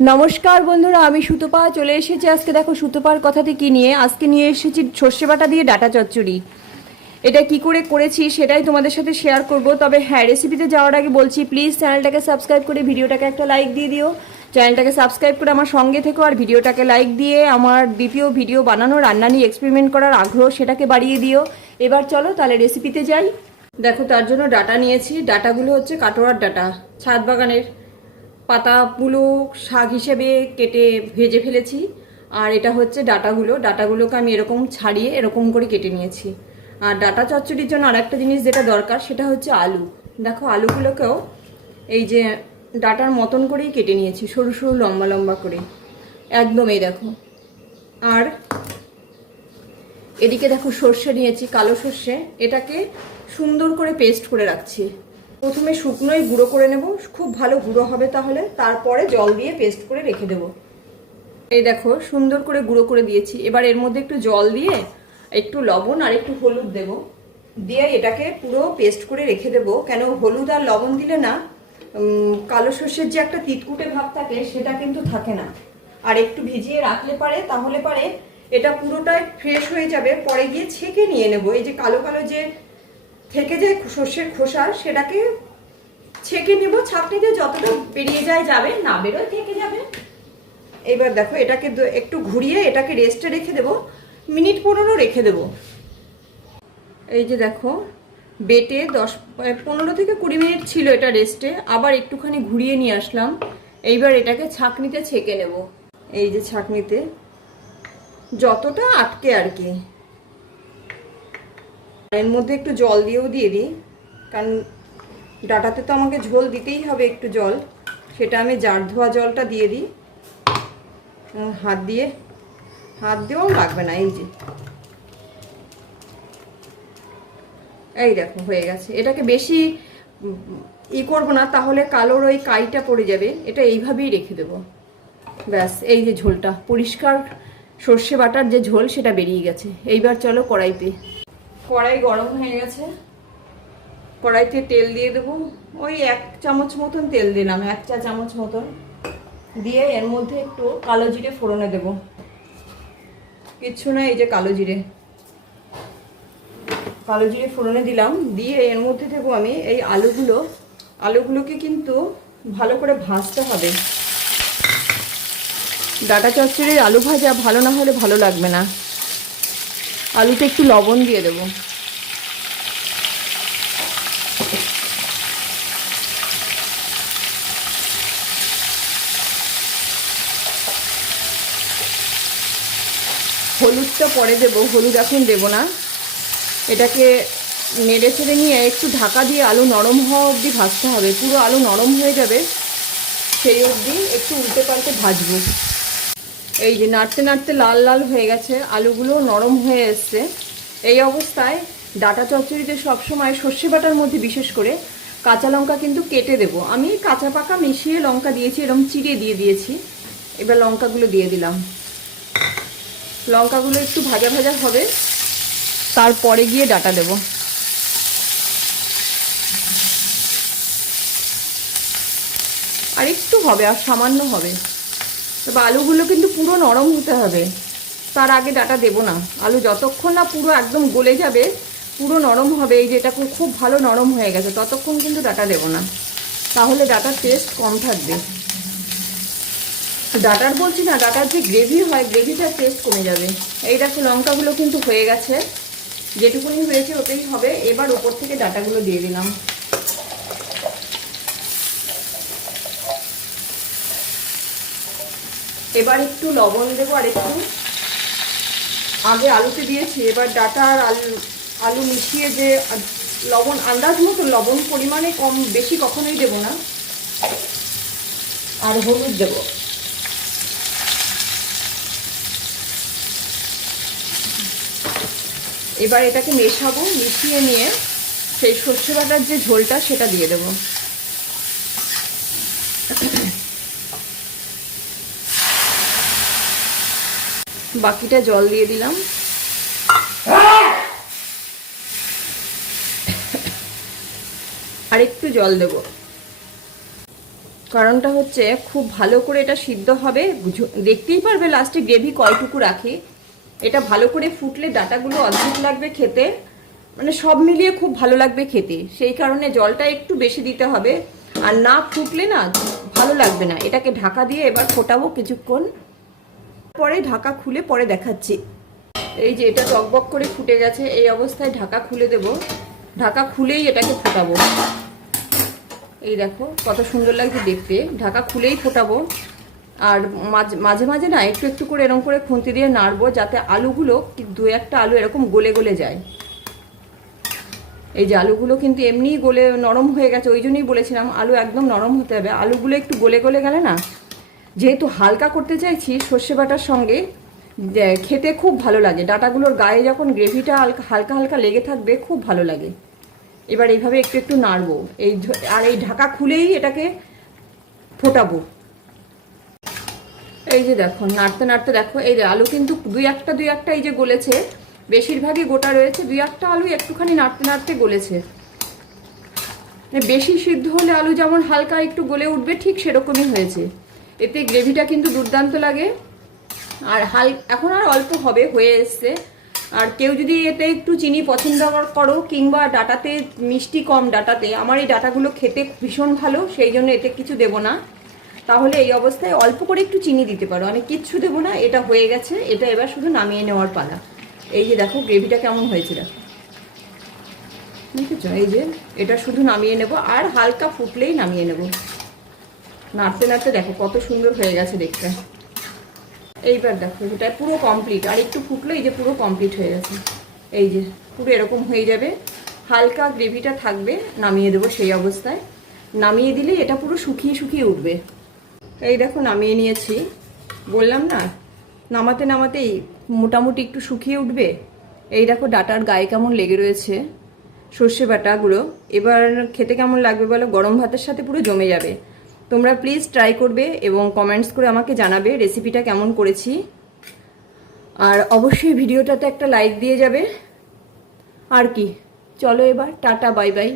নমস্কার বন্ধুরা, আমি সুতপা। চলে এসেছি আজকে দেখো সুতপার কথাতে কি নিয়ে? আজকে নিয়ে এসেছি সর্ষে বাটা দিয়ে ডাটা চচ্চড়ি। এটা কি করে করেছি সেটাই তোমাদের সাথে শেয়ার করব। তবে হ্যাঁ রেসিপিতে যাওয়ার আগে বলছি প্লিজ চ্যানেলটাকে সাবস্ক্রাইব করে ভিডিওটাকে একটা লাইক দিয়ে দিও। চ্যানেলটাকে সাবস্ক্রাইব করে আমার সঙ্গে থেকো আর ভিডিওটাকে লাইক দিয়ে আমার দ্বিতীয় ভিডিও বানানো, রান্না নিয়ে এক্সপেরিমেন্ট করার আগ্রহ সেটাকে বাড়িয়ে দিও। এবার চলো তাহলে রেসিপিতে যাই। দেখো, তার জন্য ডাটা নিয়েছি। ডাটাগুলো হচ্ছে কাটোয়ার ডাটা, ছাদ বাগানের। পাতাগুলো শাক হিসেবে কেটে ভেজে ফেলেছি। আর এটা হচ্ছে ডাটাগুলো। ডাটাগুলোকে আমি এরকম ছাড়িয়ে এরকম করে কেটে নিয়েছি। আর ডাটা চচ্চড়ির জন্য আরেকটা জিনিস যেটা দরকার, সেটা হচ্ছে আলু। দেখো, আলুগুলোকেও এই যে ডাটার মতন করেই কেটে নিয়েছি, সরু সরু, লম্বা লম্বা করে। একদম এই দেখো। আর এদিকে দেখো সর্ষে নিয়েছি, কালো সর্ষে। এটাকে সুন্দর করে পেস্ট করে রাখছি। প্রথমে শুকনোই গুঁড়ো করে নেব, খুব ভালো গুঁড়ো হবে তাহলে, তারপরে জল দিয়ে পেস্ট করে রেখে দেব। এই দেখো, সুন্দর করে গুঁড়ো করে দিয়েছি। এবার এর মধ্যে একটু জল দিয়ে একটু লবণ আর একটু হলুদ দেব। দিয়ে এটাকে পুরো পেস্ট করে রেখে দেব। কেন হলুদ আর লবণ দিলে না কালো সর্ষের যে একটা তিতকুটে ভাব থাকে, সেটা কিন্তু থাকে না। আর একটু ভিজিয়ে রাখলে পারে, তাহলে পারে এটা পুরোটাই ফ্রেশ হয়ে যাবে। পরে গিয়ে ছেঁকে নিয়ে নেব। এই যে কালো কালো যে থেকে যে সর্ষের খোসা, সেটাকে ছেঁকে নেব। ছাঁকনি দিয়ে যতটা বেরিয়ে যায় যাবে, না বেরোয়, থেকে যাবে। এবার দেখো, এটাকে একটু ঘুরিয়ে এটাকে রেস্টে রেখে দেব। মিনিট পনেরো রেখে দেব। এই যে দেখো, বেটে দশ পনেরো থেকে কুড়ি মিনিট ছিল এটা রেস্টে আবার একটুখানি ঘুরিয়ে নিয়ে আসলাম। এইবার এটাকে ছাঁকনিতে ছেঁকে নেব। এই যে ছাঁকনিতে, যতটা আটকে আর কি। এর মধ্যে একটু জল দিয়েও দিয়ে দিই। কারণ ডাটাতে তো আমাকে ঝোল দিতেই হবে একটু জল। সেটা আমি জার ধোয়া জলটা দিয়ে দিই। হাত দিয়ে। হাত দিয়েও লাগবে না, এই যে। এই দেখো, হয়ে গেছে। এটাকে বেশি ই করব না, তাহলে কালোর ওই কাইটা পড়ে যাবে। এটা এইভাবেই রেখে দেবো। ব্যাস, এই যে ঝোলটা। পরিষ্কার সর্ষে বাটার যে ঝোল, সেটা বেরিয়ে গেছে। এইবার চলো কড়াইতে। কড়াই গরম হয়ে গেছে। কড়াইতে তেল দিয়ে দেবো। ওই এক চামচ মতন তেল দিলাম, এক চা চামচ মতন। দিয়ে এর মধ্যে একটু কালো জিরে ফোড়নে দেবো। কিচ্ছু না, এই যে কালো জিরে। কালো জিরে ফোড়নে দিলাম। দিয়ে এর মধ্যে দেবো আমি এই আলুগুলো। আলুগুলোকে কিন্তু ভালো করে ভাজতে হবে। ডাটা চচ্চড়ির আলু ভাজা ভালো না হলে ভালো লাগবে না। আলুতে একটু লবণ দিয়ে দেবো। হলুদটা পরে দেবো, হলুদ এখন দেবো না। এটাকে নেড়ে চেড়ে নিয়ে একটু ঢাকা দিয়ে আলু নরম হওয়া অবধি ভাজতে হবে। পুরো আলু নরম হয়ে যাবে, সেই অবধি একটু উল্টে পাল্টে ভাজবো। এই যে নাড়তে নাড়তে লাল লাল হয়ে গেছে, আলুগুলো নরম হয়ে এসছে। এই অবস্থায় ডাটা চচ্চড়িতে সবসময় সর্ষে বাটার মধ্যে বিশেষ করে কাঁচা লঙ্কা কিন্তু কেটে দেব। আমি কাঁচা পাকা মিশিয়ে লঙ্কা দিয়েছি এরকম চিড়ে দিয়ে দিয়েছি। এবার লঙ্কাগুলো দিয়ে দিলাম। লঙ্কাগুলো একটু ভাজা ভাজা হবে, তারপরে গিয়ে ডাটা দেব। আর একটু হবে, আর সামান্য হবে। তবে আলুগুলো কিন্তু পুরো নরম হতে হবে। তার আগে ডাটা দেবো না। আলু যতক্ষণ না পুরো একদম গলে যাবে, পুরো নরম হবে। এই যে এটা খুব- খুব ভালো নরম হয়ে গেছে, ততক্ষণ কিন্তু ডাটা দেবো না। তাহলে ডাটার টেস্ট কম থাকবে। ডাটার বলছি না, ডাটার যে গ্রেভি হয় গ্রেভিটার টেস্ট কমে যাবে। এই দেখো লঙ্কাগুলো কিন্তু হয়ে গেছে। যেটুকুনি হয়েছে ওটাই হবে। এবার ওপর থেকে ডাটাগুলো দিয়ে দিলাম। এবার একটু লবণ দেবো আর একটু। আগে আলুতে দিয়েছি, এবার ডাটা আর আলু আলু মিশিয়ে যে লবণ, আন্দাজ মতো লবণ পরিমাণে কম, বেশি কখনোই দেবো না। আর হলুদ দেবো। এবার এটাকে মেশাবো, মিশিয়ে নিয়ে সেই সর্ষে বাটার যে ঝোলটা সেটা দিয়ে দেবো। বাকিটা জল দিয়ে দিলাম। আর একটু জল দেব। কারণটা হচ্ছে খুব ভালো করে এটা সিদ্ধ হবে। দেখতেই পারবে লাস্টে গ্রেভি কয়টুকু রাখি। এটা ভালো করে ফুটলে ডাটাগুলো অদ্ভুত লাগবে খেতে। মানে সব মিলিয়ে খুব ভালো লাগবে খেতে। সেই কারণে জলটা একটু বেশি দিতে হবে। আর না ফুটলে না ভালো লাগবে না। এটাকে ঢাকা দিয়ে এবার ফোটাবো কিছুক্ষণ। পরে ঢাকা খুলে পরে দেখাচ্ছি। এই যে এটা টকবক করে ফুটে গেছে, এই অবস্থায় ঢাকা খুলে দেব। ঢাকা খুলেই এটাকে ফোটাবো। এই দেখো, কত সুন্দর লাগছে দেখতে। ঢাকা খুলেই ফোটাবো। আর মাঝ- মাঝে মাঝে না, একটু একটু করে এরকম করে খুন্তি দিয়ে নাড়বো, যাতে আলুগুলো দু একটা আলু এরকম গলে গলে যায়। এই যে আলুগুলো কিন্তু এমনিই গলে নরম হয়ে গেছে, ওই জন্যই বলেছিলাম আলু একদম নরম হতে হবে। আলুগুলো একটু গলে গলে গেলে না যেহেতু হালকা করতে চাইছি, সর্ষে বাটার সঙ্গে খেতে খুব ভালো লাগে। ডাটাগুলোর গায়ে যখন গ্রেভিটা হালকা হালকা লেগে থাকবে, খুব ভালো লাগে। এবার এইভাবে একটু একটু নাড়বো। এই আর এই ঢাকা খুলেই এটাকে ফোটাবো। এই যে দেখো, নাড়তে নাড়তে দেখো, এই আলু কিন্তু দুই একটা দুই একটা এই যে গলেছে। বেশিরভাগই গোটা রয়েছে, দুই একটা আলু একটুখানি নাড়তে নাড়তে গলেছে। মানে বেশি সিদ্ধ হলে আলু যেমন হালকা একটু গলে উঠবে, ঠিক সেরকমই হয়েছে। এতে গ্রেভিটা কিন্তু দুর্দান্ত লাগে। আর হাল, এখন আর অল্প হবে, হয়ে এসছে। আর কেউ যদি এতে একটু চিনি পছন্দ করো কিংবা ডাটাতে মিষ্টি কম ডাটাতে, আমার এই ডাটাগুলো খেতে ভীষণ ভালো, সেই জন্য এতে কিছু দেবো না। তাহলে এই অবস্থায় অল্প করে একটু চিনি দিতে পারো। আমি কিচ্ছু দেবো না, এটা হয়ে গেছে, এটা এবার শুধু নামিয়ে নেওয়ার পালা। এই যে দেখো, গ্রেভিটা কেমন হয়েছে, দেখো। এই যে, এটা শুধু নামিয়ে নেব, আর হালকা ফুটলেই নামিয়ে নেব। নাড়তে নাড়তে দেখো, কত সুন্দর হয়ে গেছে দেখতে। এইবার দেখো এটা পুরো কমপ্লিট আর একটু ফুটলো, এই যে পুরো কমপ্লিট হয়ে গেছে। এই যে, পুরো এরকম হয়ে যাবে। হালকা গ্রেভিটা থাকবে, নামিয়ে দেবো সেই অবস্থায়। নামিয়ে দিলে এটা পুরো শুকিয়ে শুকিয়ে উঠবে। এই দেখো, নামিয়ে নিয়েছি। বললাম না, নামাতে নামাতেই মোটামুটি একটু শুকিয়ে উঠবে। এই দেখো, ডাটার গায়ে কেমন লেগে রয়েছে সর্ষে বাটাগুলো। এবার খেতে কেমন লাগবে বলো? গরম ভাতের সাথে পুরো জমে যাবে। তোমরা প্লিজ ট্রাই করবে এবং কমেন্টস করে আমাকে জানাবে রেসিপিটা কেমন করেছি। আর অবশ্যই ভিডিওটাতে একটা লাইক দিয়ে যাবে। আর কি? চলো এবার, টাটা বাই বাই